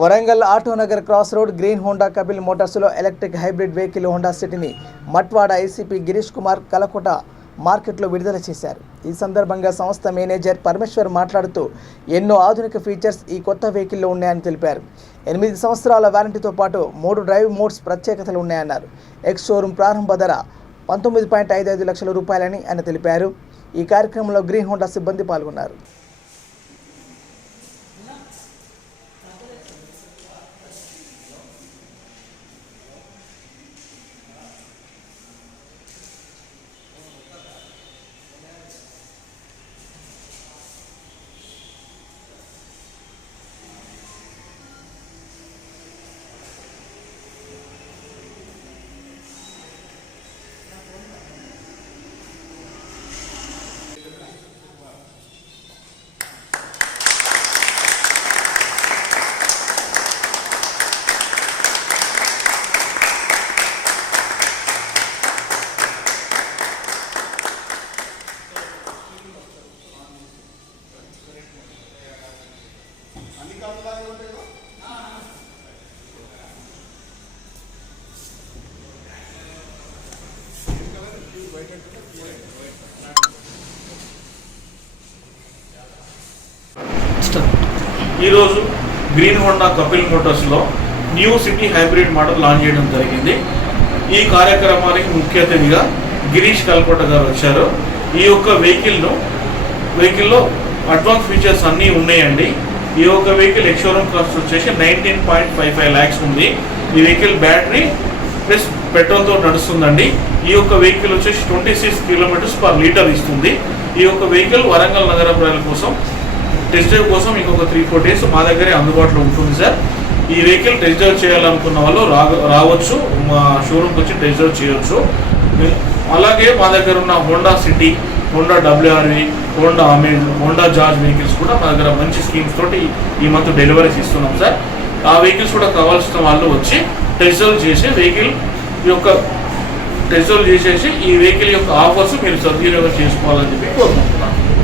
Warangal Autonagar cross road green Honda Kapil మోటార్స్లో electric hybrid vehicle Honda సిటీని Matwada ICP Girish Kumar Kalakota మార్కెట్లో విడుదల చేశారు. ఈ సందర్భంగా సంస్థ మేనేజర్ పరమేశ్వర్ మాట్లాడుతూ ఎన్నో ఆధునిక ఫీచర్స్ ఈ కొత్త వెహికల్లో ఉన్నాయని తెలిపారు. 8 సంవత్సరాల వారంటీతో పాటు 3 డ్రైవ్ మోడ్స్ ప్రత్యేకతలు ఉన్నాయన్నారు. ఎక్స్ షోరూమ్ ప్రారంభ ధర 19.55 లక్షల రూపాయలని ఆయన తెలిపారు. ఈ కార్యక్రమంలో గ్రీన్ హోండా సిబ్బంది పాల్గొన్నారు. ఈరోజు గ్రీన్ హోండా కపిల్ మోటార్స్లో new City hybrid model launch చేయడం జరిగింది. ఈ కార్యక్రమానికి ముఖ్య అతిథిగా గిరీష్ కల్కోట గారు వచ్చారు. ఈ యొక్క వెహికల్లో అడ్వాన్స్ ఫీచర్స్ అన్నీ ఉన్నాయండి. ఈ యొక్క వెహికల్ ఎక్స్షోరూమ్ కాస్ట్ వచ్చేసి 19.55 lakhs ఉంది. ఈ వెహికల్ బ్యాటరీ ప్లస్ పెట్రోల్తో నడుస్తుందండి. ఈ యొక్క వెహికల్ వచ్చేసి 26 km/లీటర్ ఇస్తుంది. ఈ యొక్క వెహికల్ వరంగల్ నగర ప్రజల కోసం టెస్ట్ డ్రైవ్ కోసం ఇంకొక 3-4 days మా దగ్గరే అందుబాటులో ఉంటుంది సార్. ఈ వెహికల్ టెస్ట్ డ్రైవ్ చేయాలనుకున్న వాళ్ళు రావచ్చు, మా షోరూమ్కి వచ్చి టెస్ట్ డ్రైవ్ చేయొచ్చు. అలాగే మా దగ్గర ఉన్న Honda city, Honda WRV, Honda amaze, Honda George vehicles కూడా మా దగ్గర మంచి స్కీమ్స్ తోటి ఈ మంత్ డెలివరీస్ ఇస్తున్నాం సార్. ఆ వెహికల్స్ కూడా కావాల్సిన వాళ్ళు వచ్చి టెస్ట్ డ్రైవ్ చేసి ఈ వెహికల్ యొక్క ఆఫర్స్ మీరు సద్వినియోగం చేసుకోవాలని చెప్పి కోరుకుంటున్నాం.